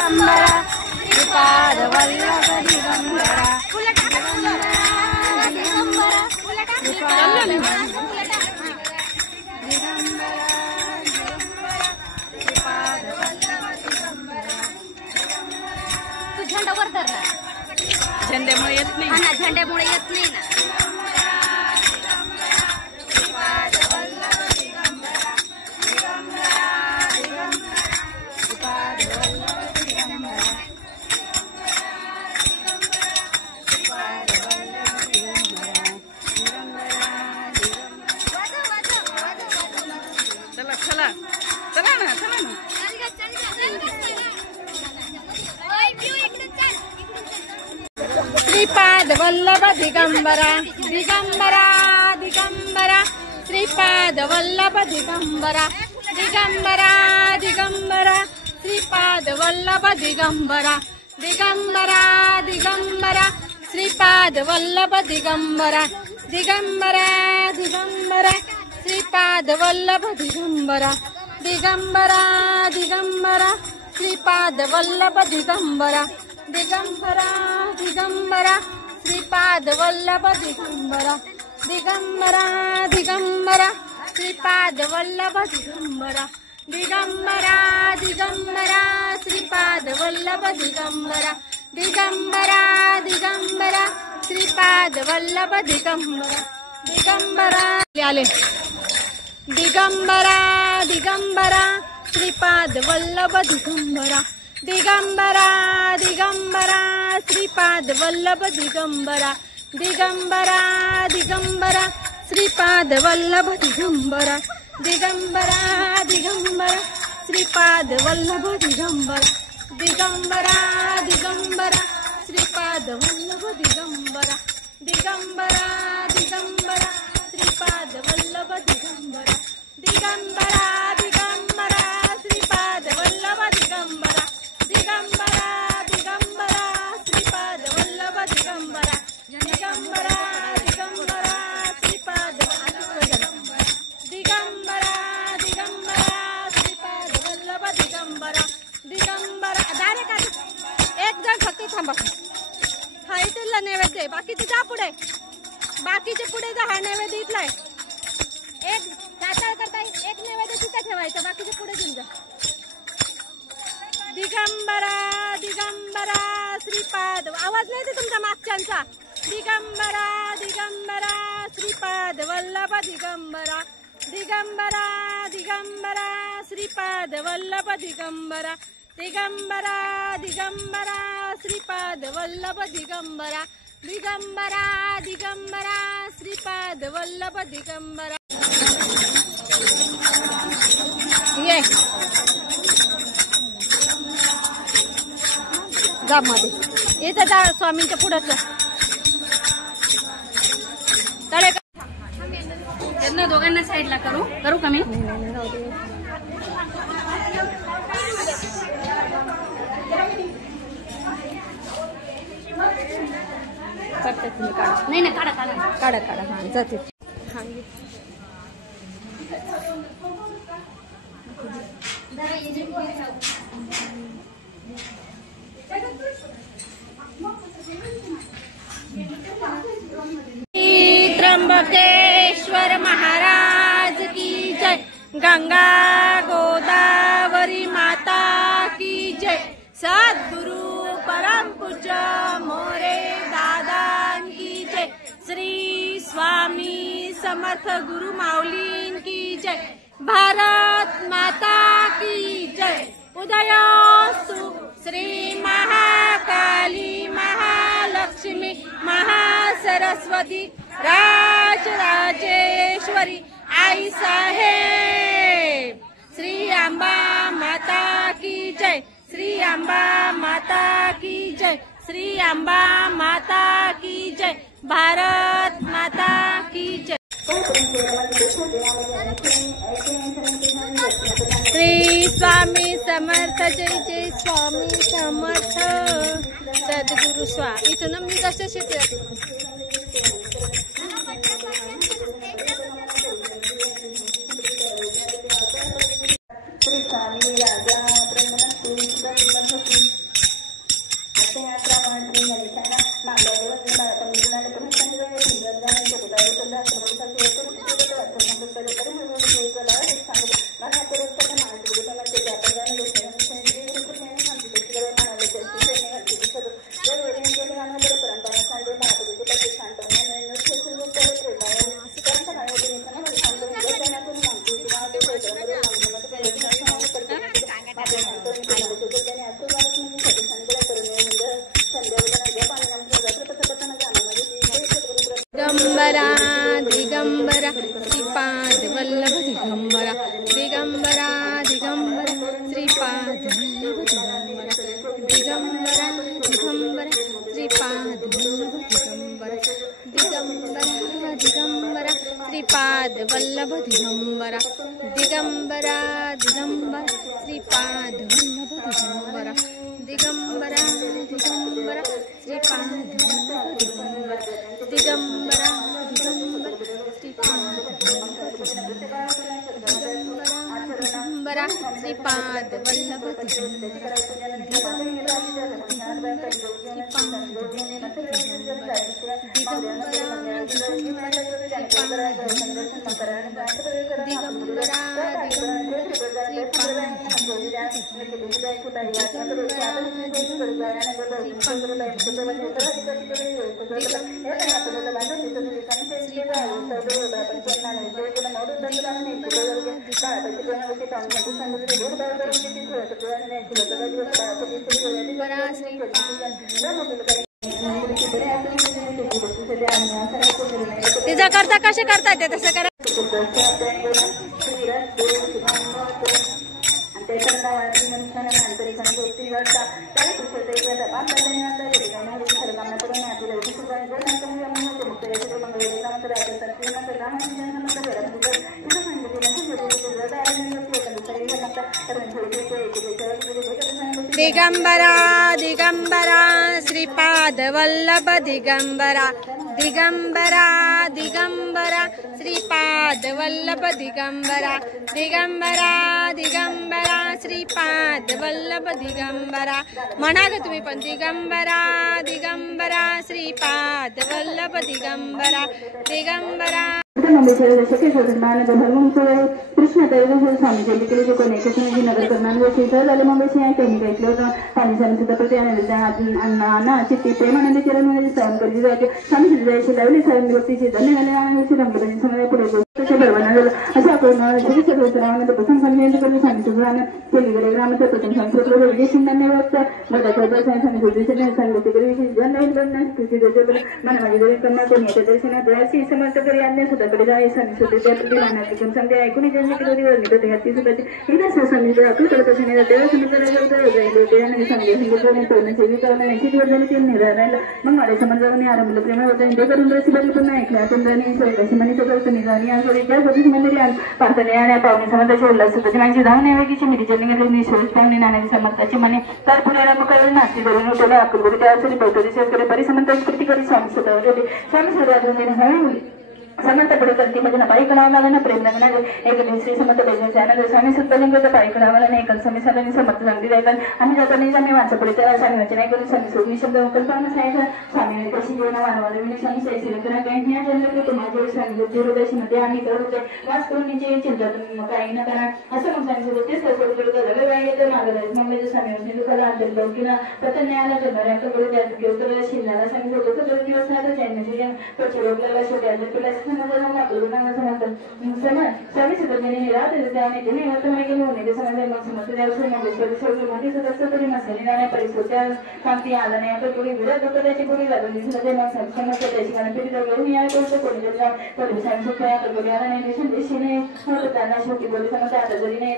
श्रीपाद वल्लभ दिगंबरा तू झेंडा वर धर ना. झेंड्यामुळे येत नाही. हा ना, झेंड्यामुळे येत नाही ना. चला चला चला ना चला ना. श्रीपाद वल्लभ दिगंबरा दिगंबरा दिगंबरा श्रीपाद वल्लभ दिगंबरा दिगंबरा दिगंबरा श्रीपाद वल्लभ दिगंबरा दिगंबरा दिगंबरा श्रीपाद वल्लभ दिगंबरा दिगंबरा दिगंबरा श्रीपाद वल्लभ दिगंबरा दिगंबरा दिगंबरा श्रीपाद वल्लभ दिगंबरा दिगंबरा दिगंबरा श्रीपाद वल्लभ दिगंबरा दिगंबरा दिगंबरा श्रीपाद वल्लभ दिगंबरा दिगंबरा दिगंबरा श्रीपाद वल्लभ दिगंबरा दिगंबरा दिगंबरा श्रीपाद वल्लभ दिगंबरा दिगंबरा आले. दिगंबरा दिगंबरा श्रीपाद वल्लभ दिगंबरा दिगंबरा दिगंबरा श्रीपाद वल्लभ दिगंबरा दिगंबरा दिगंबरा श्रीपाद वल्लभ दिगंबरा दिगंबरा दिगंबरा श्रीपाद वल्लभ दिगंबरा दिगंबरा दिगंबरा श्रीपाद वल्लभ दिगंबरा दिगंबरा दिगंबरा श्रीपाद वल्लभ दिगंबरा दिगंबरा दिगंबरा श्रीपाद वल्लभ दिगंबरा दिगंबरा दिगंबरा श्रीपाद वल्लभ दिगंबरा दिगंबरा दिगंबरा श्रीपाद दिगंबरा दिगंबरा श्रीपाद वल्लभ दिगंबरा दिगंबरा. डायरेक्ट एक जण फक्त थांबा. हा इथला नैवेद्य, बाकीचे जा पुढे, बाकीचे पुढे जा. हा नैवेद्य इथलाय. एक साताळ करता एक नैवेद्य तिथे ठेवायचं, बाकीचे पुढे घेऊन जा. दिगंबरा दिगंबरा श्रीपाद. आवाज नाही येते तुमच्या मागच्यांचा. दिगंबरा दिगंबरा श्रीपाद वल्लभ दिगंबरा दिगंबरा दिगंबरा श्रीपाद वल्लभ दिगंबरा दिगंबरा दिगंबरा श्रीपाद वल्लभ दिगंबरा दिगंबरा दिगंबरा श्रीपाद वल्लभ दिगंबरा. ये जा मध्ये येतं जा स्वामींच्या पुढचं तळे. त्यांना दोघांना साईडला करू का मी? नाही काढा काढा काढा काढा. हा जाते. त्र्यंबकेश्वर महाराज की जय. गंगा गोदावरी माता की जय. सद्गुरु परम पूज्य मोरे दादा की जय. श्री स्वामी समर्थ गुरु माऊलीन की जय. भारत माता की जय. उदयोस्तु श्री महाकाली महालक्ष्मी महासरस्वती राजराजेश्वरी आई साहेब. श्री अंबा माता की जय. श्री अंबा माता की जय. श्री अंबा माता की जय. भारत माता की जय. श्री स्वामी समर्थ जय जय स्वामी समर्थ सद्गुरु स्वा. इथून मी कसं शिकले. श्री स्वामी राजा दिगंबरा दिगंबरा श्रीपाद वल्लभ दिगंबरा दिगंबरा दिगंबरा श्रीपाद वल्लभ दिगंबरा दिगंबरा श्रीपाद वल्लभ दिगंबरा दिगंबरा श्रीपाद वल्लभ दिगंबरा दिगंबरा दिगंबरा श्रीपाद वल्लभ दिगंबरा दिगंबरा दिगंबरा श्रीपाद वल्लभ दिगंबरा दिगंबरा दिगंबरा श्रीपाद दिगंबरा श्रीपाद वल्लभ दिगंबरा दिगंबरा श्रीपाद तिचा करता कसे करता येते तसं करा. दिगंबरा दिगंबरा श्रीपाद वल्लभ दिगंबरा दिगंबरा दिगंबरा श्रीपाद वल्लभ दिगंबरा दिगंबरा दिगंबरा श्रीपाद वल्लभ दिगंबरा. म्हणा ग तुम्ही पण दिगंबरा दिगंबरा श्रीपाद वल्लभ दिगंबरा दिगंबरा. कृष्ण दैव स्वामी जल्दी के लिए कोने के समय नगर करना वाले मुंबई से आए कहीं गए लोग पानी से सुद्धा प्रति अन्ना चित्ती प्रेमानंद चरण में सहन कर दी जाके स्वामी सिद्धार्थ लावली सहन व्यक्ति से धन्य वाले आने से रंग बदलने समय पुढे बरवना झालं अशा करून सर्वसरावाने प्रथम संमेलन करून स्वामी सुधारानं केली गेले ग्रामाचं प्रथम संस्कृत विजय सिंगांनी व्यवस्था बदलता स्वामी सुधीचे सांगितले करी जन नवीन बनणार कृती देते मन माझे दर्शन करणार कोणी याच्या दर्शनात द्यायची समर्थ करी अन्य सुद्धाकडे जाय स्वामी सुधीच्या प्रति मानण्यात समजा ऐकून ज्यांनी केली निकट ती सुद्धाची एकदा स्वामी अकल करत असणे तेव्हा समुद्राला जाईल होते आणि सांगे हिंदुत्वाने पूर्ण सेविकांना 80 वर्ष झाली ते निराळायला मग माझ्या समजावून आरंभ प्रेम होता ते करून रसी बदल पुन्हा ऐकल्या चंद्राने स्वयंपाशी म्हणे सगळं निघाली आणि त्या सतीश मंदिरी पार्थने आणि पाहुणे समर्थाचे उल्हास सुद्धा माझी धावणे वेगळीची मिरी जन्म निश्वस पाहुणे नाण्याची समर्थाची म्हणे तर पुण्याला पकडून नास्ती धरून उठवला अकलगुरी त्या असरी बौद्ध शेतकरी परिसमंताची कृती करी स्वामी स्वतःवर होते स्वामी स्वतः समर्थ पुढे करते म्हणजे पायी कणावं लागलं ना प्रेम लागणार एक श्री समर्थ पाहिजे त्यानंतर स्वामी सुद्धा पायी कणावं लागलं एकल स्वामी सगळ्यांनी समर्थ सांगते जायचं आणि जाताना आम्ही वाचा पुढे त्या स्वामी वाचन करून स्वामी सोडून शब्द कल्पना सांगायचं स्वामी कशी जीवन मानवाला स्वामी शिवकरा काही जन्म माझे स्वामी हृदयशी मध्ये आम्ही करत वाच करून चिंता काही न करा असं मग स्वामी सोबत तेच वेळ येतं मागं मुंबईच्या स्वामी दुखाला अंतर लौकीला प्रथम न्यायाला करणाऱ्या घेऊन शिलनाला सांगितलं होतं दोन दिवस नाही तर लोकला शेवटी स्वामी सुद्धा राहत आणि तुम्ही वर्तमान गेले होते समाजात मग समजते तरी मसाले नाण्या परिस्थिती कामती आला नाही आता पुढे विरोध होतं त्याची पुढे लागली मग समजतं त्याची कारण पिढी जगून या गोष्ट कोणी पोलिसांनी सुद्धा आला नाही देशाने त्यांना शेवटी पोलिसांमध्ये आता जरी नाही